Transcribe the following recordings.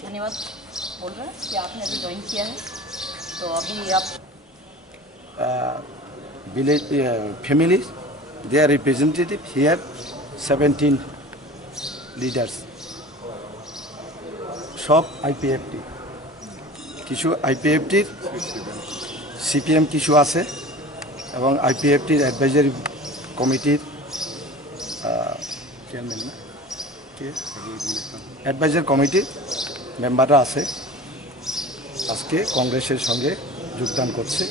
धन्यवाद बोल रहे हैं कि आपने अभी ज्वाइन किया है, तो अभी आप village families, they are representative here, 17 leaders. সব IPFT, কিছু IPFTর CPM কিছু আছে এবং IPFTর অ্যাডভাইজারি কমিটির চেয়ারম্যান না কে অ্যাডভাইজারি কমিটির মেম্বাররা আছে, আজকে কংগ্রেসের সঙ্গে যোগদান করছে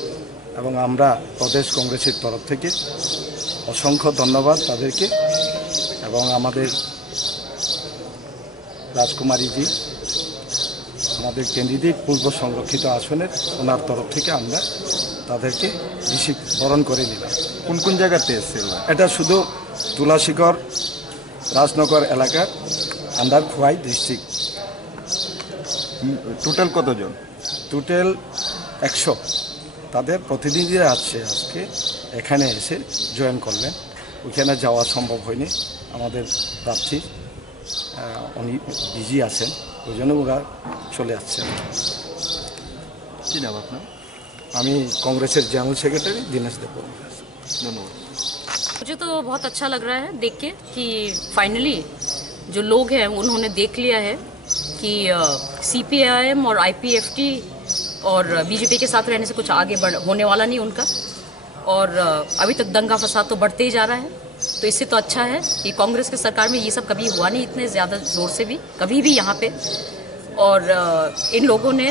এবং আমরা প্রদেশ কংগ্রেসের তরফ থেকে অসংখ্য ধন্যবাদ তাদেরকে এবং আমাদের রাজকুমারীজি আমাদের ক্যান্ডিডেট পূর্ব সংরক্ষিত আসনের ওনার তরফ থেকে আমরা তাদেরকে বরণ করে নিলাম। কোন কোন জায়গাতে এসছে? এটা শুধু তুলাশিগড় রাজনগর এলাকার আন্ডার খোয়াই ডিস্ট্রিক্ট। টোটাল কতজন? টোটাল 100। তাদের প্রতিনিধিরা আসছে, আজকে এখানে এসে জয়েন করলেন। ওইখানে যাওয়া সম্ভব হয়নি, আমাদের প্রার্থী উনি বিজি আছেন, ওই জন্য ওরা চলে আসছেন। কী নাম আপনার? আমি কংগ্রেসের জেনারেল सेक्रेटरी दिनेश देव। धन्यवाद। मुझे तो बहुत अच्छा लग रहा है देख के कि फाइनली जो लोग हैं उन्होंने देख लिया है कि CPIM और IPFT और BJP के साथ रहने से कुछ आगे होने वाला नहीं उनका, और अभी तक दंगा फसाद तो बढ़ते ही जा रहा है। तो इससे तो अच्छा है कि कांग्रेस की सरकार में ये सब कभी हुआ नहीं इतने ज़्यादा ज़ोर से भी कभी भी यहाँ पे, और इन लोगों ने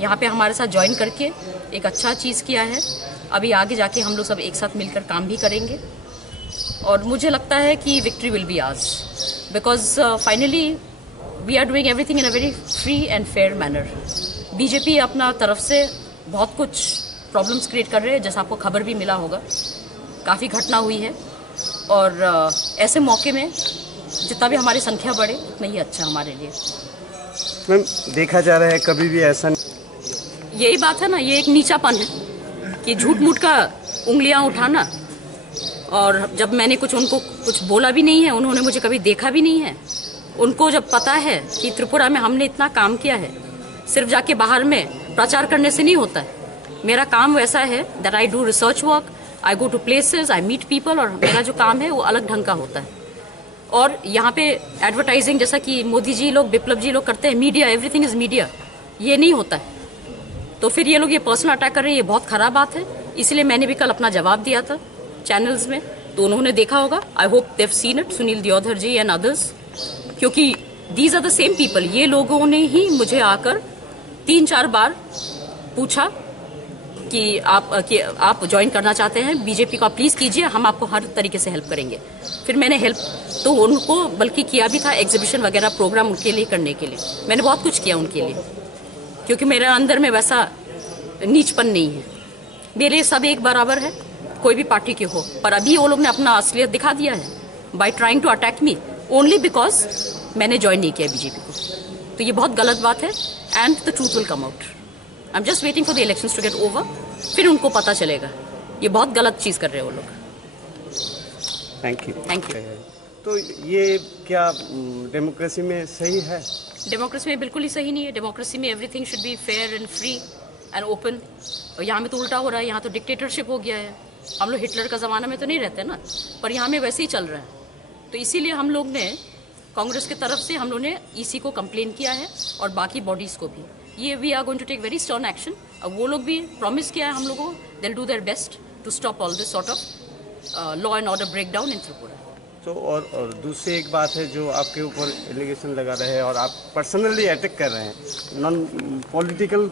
यहाँ पे हमारे साथ ज्वाइन करके एक अच्छा चीज़ किया है। अभी आगे जाके हम लोग सब एक साथ मिलकर काम भी करेंगे, और मुझे लगता है कि victory will be ours, because finally we are doing everything in a very free and fair manner. BJP अपना तरफ से बहुत कुछ प्रॉब्लम्स क्रिएट कर रहे हैं, जैसा आपको खबर भी मिला होगा, काफ़ी घटना हुई है, और ऐसे मौके में जितना भी हमारी संख्या बढ़े उतना ही अच्छा हमारे लिए। मैम, देखा जा रहा है कभी भी ऐसा यही बात है ना, ये एक नीचापन है कि झूठ मूठ का उंगलियां उठाना, और जब मैंने उनको कुछ बोला भी नहीं है, उन्होंने मुझे कभी देखा भी नहीं है। उनको जब पता है कि त्रिपुरा में हमने इतना काम किया है, सिर्फ जाके बाहर में प्रचार करने से नहीं होता है। मेरा काम वैसा है that I do research work, I go to places, I meet people, और मेरा जो काम है वो अलग ढंग का होता है। और यहाँ पे एडवर्टाइजिंग जैसा कि मोदी जी लोग, विप्लव जी लोग करते हैं, मीडिया, एवरीथिंग इज मीडिया, ये नहीं होता है। तो फिर ये लोग ये पर्सनल अटैक कर रहे हैं, ये बहुत खराब बात है। इसलिए मैंने भी कल अपना जवाब दिया था चैनल्स में, तो उन्होंने देखा होगा। I hope they have seen it, Sunil Deodhar ji and others, क्योंकि these are the same people. ये लोगों ने ही मुझे आकर 3-4 बार पूछा कि आप ज्वाइन करना चाहते हैं बीजेपी को, आप प्लीज़ कीजिए, हम आपको हर तरीके से हेल्प करेंगे। फिर मैंने हेल्प तो उनको बल्कि किया भी था, एग्जीबिशन वगैरह प्रोग्राम उनके लिए करने के लिए मैंने बहुत कुछ किया उनके लिए, क्योंकि मेरे अंदर में वैसा नीचपन नहीं है। मेरे सब एक बराबर है, कोई भी पार्टी के हो। पर अभी वो लोग ने अपना असलियत दिखा दिया है by trying to attack me only because मैंने ज्वाइन नहीं किया बीजेपी को। तो ये बहुत गलत बात है, and the truth will come out. I am just waiting for the elections to get over, फिर उनको पता चलेगा। ये बहुत गलत चीज़ कर रहे हैं वो लोग। Thank you. तो ये क्या डेमोक्रेसी में सही है? डेमोक्रेसी में बिल्कुल ही सही नहीं है। डेमोक्रेसी में everything should be fair and free and open. और यहाँ में तो उल्टा हो रहा है, यहाँ तो डिक्टेटरशिप हो गया है। हम लोग हिटलर का ज़माना में तो नहीं रहते ना, पर यहाँ में वैसे ही चल रहा है। तो इसीलिए हम लोग ने कांग्रेस की तरफ से हम लोग ने ईसी को कंप्लेन किया है, और बाकी बॉडीज़ को भी। ये we are going to take very stern action. अब वो लोग भी प्रॉमिस किया है हम लोगों को, they will do their best to stop all this sort of law and order break down in Tripura. तो और दूसरी एक बात है जो आपके ऊपर एलिगेशन लगा रहे हैं और आप पर्सनली अटैक कर रहे हैं, नॉन पॉलिटिकल